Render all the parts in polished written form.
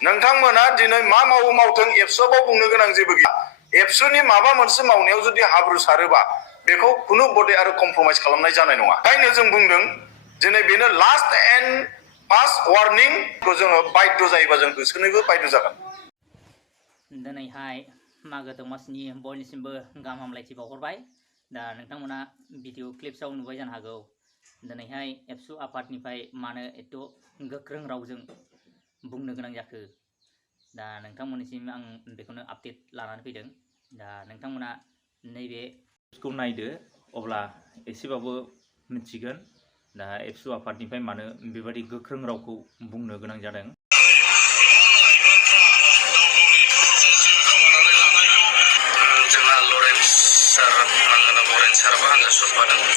नोंथांमोना दिनै मा मावो मावथों एबसुआव बुंनो गोनां जेबो गैया। एबसुनि माबा मोनसे मावनायाव जुदि हाब्रु सारोबा बेखौ खुनु बडे आरो कमप्रमाइज खालामनाय जानाय नङा। ओंखायनो जों बुंदों दिनै बेनो लास्ट एन्ड फार्स्ट वार्निंखौ जोङो बाध्य जायोबा जों होसोनोबो बाध्य जागोन। दिनैहाय मागो दमासिनि बयनिसिमबो गाहाम हामलायथि बावहरबाय। दा नोंथांमोना भिडिअ क्लिप्सआव नुबाय जानो हागौ दिनैहाय एबसु आफादनिफ्राय मानो एथ' गोख्रों रावजों बुंनो गोनां जाखो। दा नोंथांमोननिसिम आं बेखौनो आपडेट लानानै फैदों। दा नोंथांमोना नैबे एप्सखौ नायदो अब्ला एसेबाबो मिथिगोन दा एबसु आफादनिफ्राय मानो बेबायदि गोख्रों रावखौ बुंनो गोनां जादों।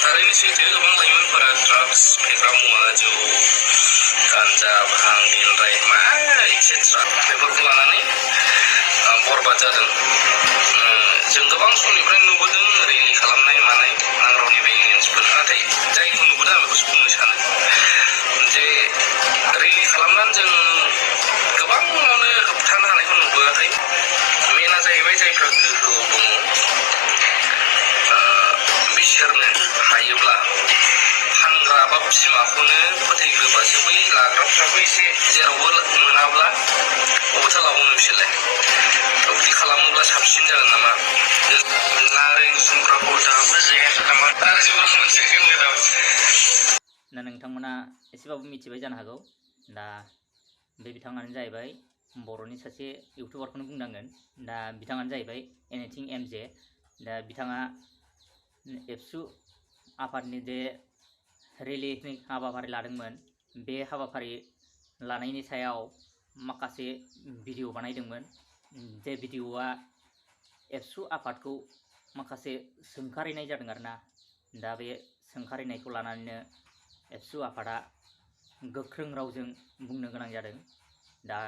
थारैनो सैथो गोबां लाइमोनफोरा ड्राग्स फेग्रा मुवा जौ गान्जा भां निलराय मा एक्सेट्रा बेफोरखौ लानानै बरबाद जादों। जों गोबां समनिफ्राय नुबोदों रेलि खालामनाय मानाय नांरावनि एलियेन्सफोर, नाथाय जायखौ नुबोदों आं बेखौसो बुंनो सानो जे रेलि खालामनानै जों गोबाङावनो होबथानो हानायखौ नुबोआखै। मेना जाहैबाय जायफ्रा गोहोआव दङ बिसोरनो हायोब्ला फानग्रा बा बिमाखौनो फोथैग्रोबासो बै लाग्राफ्राबो एसे जेरावबो मोनाब्ला बबेथा लाबावनो बिसोरलाय। बिदि खालामोब्ला साबसिन जागोन नामा? नारें जुमब्राखौ दाबो जायाखै नामा? आरो जेबो मोनसे दा नोंथांमोना एसेबाबो मिथिबाय जानो हागौ। दा बे बिथाङानो जाहैबाय बर'नि सासे इउटुबारखौनो बुंनांगोन। दा बिथाङानो जाहैबाय एनिथिं एमजे। दा बिथाङा एबसु आफादनि जे रेलिनि हाबाफारि लादोंमोन बे हाबाफारि लानायनि सायाव माखासे भिडिअ बानायदोंमोन। जे भिडिअआ एबसु आफादखौ माखासे सोंखारिनाय जादों आरोना। दा बे सोंखारिनायखौ लानानैनो एबसु आफादा गोख्रों रावजों बुंनो गोनां जादों। दा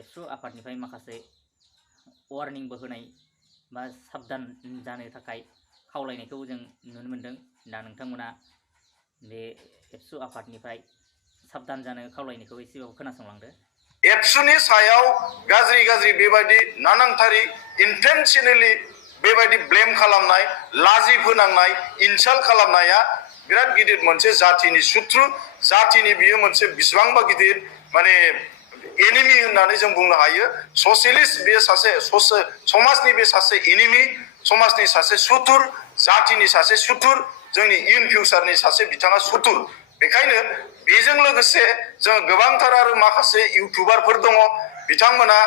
एबसु आफादनिफ्राय माखासे वार्निंबो होनाय बा साबधान जानो थाखाय खावलायनायखौ जों नुनो मोनदों। दा नोंथांमोना बे एबसु आफादनिफ्राय साबधान जानो खावलायनायखौ एसेबाबो खोनासंलांदो। एबसुनि सायाव गाज्रि बेबायदि नानांथारि इन्टेनसनेलि बेबायदि ब्लेम खालामनाय, लाजि फोनांनाय, इनसाल्ट खालामनाया बिराद गिदिर मोनसे जातिनि सुथ्रु, जातिनि बियो मोनसे बिसिबांबा गिदिर माने एनिमि होननानै जों बुंनो हायो। ससियलिस्ट बे सासे समाजनि बे सासे एनिमि, समाजनि सासे सुथुर, जातिनि सासे सुथुर, जोंनि इयुन फिउचारनि सासे बिथाङा सुथुर। बेखायनो बेजों लोगोसे जों गोबांथार आरो माखासे इउटुबारफोर दङ, बिथांमोना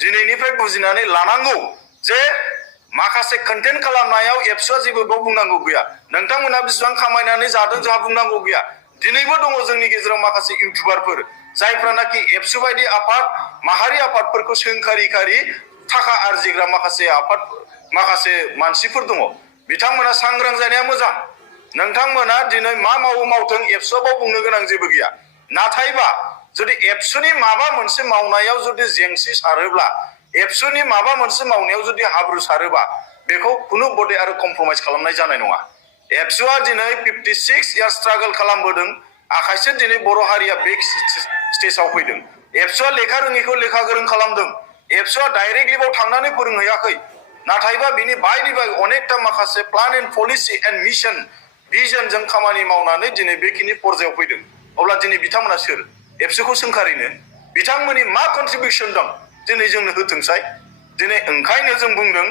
दिनैनिफ्राय बुजिनानै लानांगौ जे माखासे कन्टेन्ट खालामनायाव एबसुआ जेबो बुंनांगौ गैया। नोंथांमोना बेसेबां खामायनानै जादों जोंहा बुंनांगौ गैया। दिनैबो दङ जोंनि गेजेराव माखासे इउटुबारफोर जायफ्रानाखि एबसु बायदि आफाद, माहारि आफादफोरखौ सोंखारि थाखा आरजिग्रा माखासे मानसिफोर दङ। बिथांमोना सांग्रां जानाया मोजां। नोंथांमोना दिनै मा मावो मावथों एबसुआव बुंनो गोनां जेबो गैया। नाथायबा जुदि एबसुनि माबा मोनसे मावनायाव जुदि जेंसि सारोब्ला, एबसुनि माबा मोनसे मावनायाव जुदि हाब्रु सारोबा बेखौ खुनु बडे आरो कमप्रमाइज खालामनाय जानाय नङा। एबसुआ दिनै 56 इयार्स स्ट्रागल खालामबोदों, आखायसो दिनै बर' हारिया बे स्टेजाव फैदों। एबसुआ लेखा रोङिखौ लेखा गोरों खालामदों। एबसुआ डाइरेक्टलिबाव थांनानै फोरोंहैयाखै, नाथायबा बिनि बायदि अनेकथा माखासे plan and policy and mission भिजनजों खामानि मावनानै दिनै बेखिनि पर्जायाव फैदों। अब्ला दिनै बिथांमोना सोर? एबसुखौ सोंखारिनो बिथांमोननि मा कन्ट्रिबिउसन दं दिनै जोंनो होथोंसाय। दिनै ओंखायनो जों बुंदों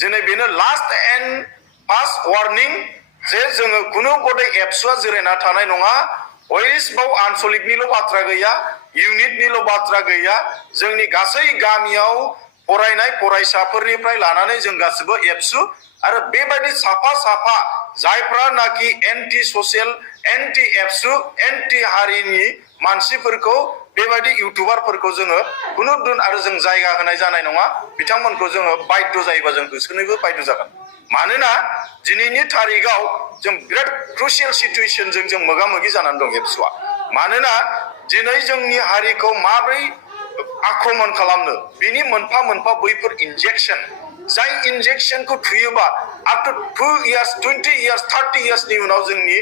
दिनै बेनो लास्ट एन्ड फार्स्ट वार्निं जे जोङो खुनु बडे एबसुआ जिरायना थानाय नङा। बाव आनसलिकनिल' बाथ्रा गैया, इउनिटनिल' बाथ्रा गैया, जोंनि गासै गामियाव फरायनाय फरायसाफोरनिफ्राय लानानै जों गासिबो एबसु आरो बेबायदि साफा जायफ्रानाखि एन्टि ससियेल, एन्टि एबसु, एन्टि हारिनि मानसिफोरखौ बेबायदि इउटुबारफोरखौ जोङो खुनु दिन आरो जों जायगा होनाय जानाय नङा। बिथांमोनखौ जोङो बाध्य जायोबा जों होसोनोबो बाध्य जागोन। मानोना दिनैनि थारिखआव जों बिराद क्रुसियेल सिटुएसनजों जों मोगा मोगि जानानै दं एबसुआ। मानोना दिनै जोंनि हारिखौ माब्रै आक्रमण खालामनो बिनि मोनफा बैफोर इन्जेक्सन, जाय इन्जेक्सनखौ थुयोबा आप टु 2 इयार्स, 20 इयार्स, 30 इयार्सनि उनाव जोंनि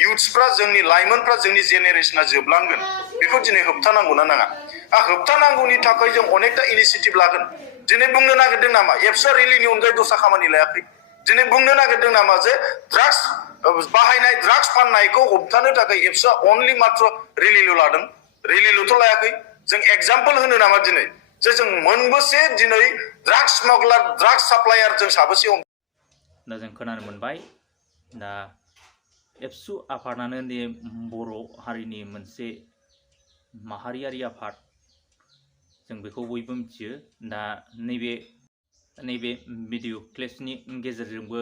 इयुथ्सफ्रा, जोंनि लाइमोनफ्रा, जोंनि जेनेरेशना जोबलांगोन। बेखौ दिनै होबथानांगौ ना नाङा? होबथानांगौनि थाखाय जों अनेकथा इनिशिएटिभ लागोन दिनै बुंनो नागिरदों नामा एबसुआ रेलिनि अनगायै दस्रा खामानि लायाखै दिनै बुंनो नागिरदों नामा जे ड्राग्स बाहायनाय ड्राग्स फाननायखौ होबथानो थाखाय एबसुआ अनलि मात्र रेलिल' लादों रेलिल'थ' लायाखै जों एग्जाम्पल होनो नामा दिनै जे जों मोनबेसे दिनै ड्राग्स स्मागलार ड्राग्स साप्लायार जों साबेसे दा जों खोनानो मोनबाय दा एबसु आफादानो बर' हारिनि मोनसे माहारियारि आफाद जों बेखौ बयबो मिथियो दा नैबे भिडिअ क्लिप्सनि गेजेरजोंबो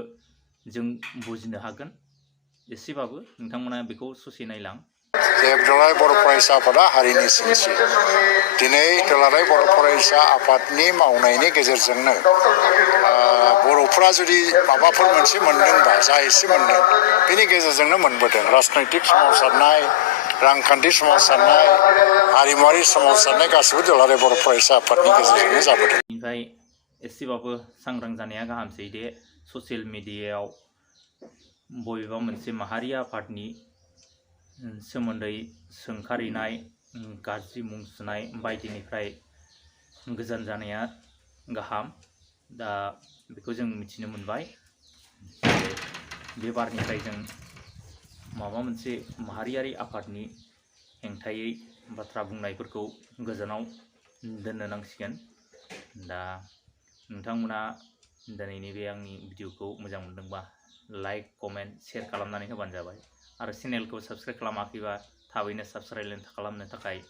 जों बुजिनो हागोन एसेबाबो नोंथांमोना बेखौ ससे नायलां दुलाराय बर' फरायसा आफादा हारिनि सिनस्रि दिनै दुलाराय बर' फरायसा आफादनि मावनायनि गेजेरजोंनो बर'फोरा जुदि माबाफोर मोनसे मोनदोंबा जा एसे मोनदों बेनि गेजेरजोंनो मोनबोदों राजनैतिक सोमावसारनाय रांखान्थि सोमावसारनाय हारिमुवारि सोमावसारनाय गासिबो दुलाराय बर' फरायसा आफादनि गेजेरजोंनो जाबोदों बेनिफ्राय एसेबाबो सांग्रां जानाया गाहामसै दे ससियेल मिडियायाव बबेबा मोनसे माहारि आफादनि सोमोन्दै सोंखारिनाय गाज्रि मुं सुनाय बायदिनिफ्राय गोजान जानाया गाहाम दा बेखौ जों मिथिनो मोनबाय बे बारनिफ्राय जों माबा मोनसे माहारियारि आफादनि हेंथायै बाथ्रा बुंनायफोरखौ गोजानाव दोननो नांसिगोन दा नोंथांमोना दिनैनि बे आंनि भिडिअखौ मोजां मोनदोंबा लाइक कमेन्ट शेयार खालामनानै होबानो जाबाय आरो चेनेलखौ साबस्क्राइब खालामाखैबा थाबैनो साबस्क्राइब खालामनो थाखाय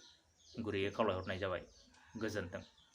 गुरैयै खावलायहरनाय जाबाय गोजोन्थों।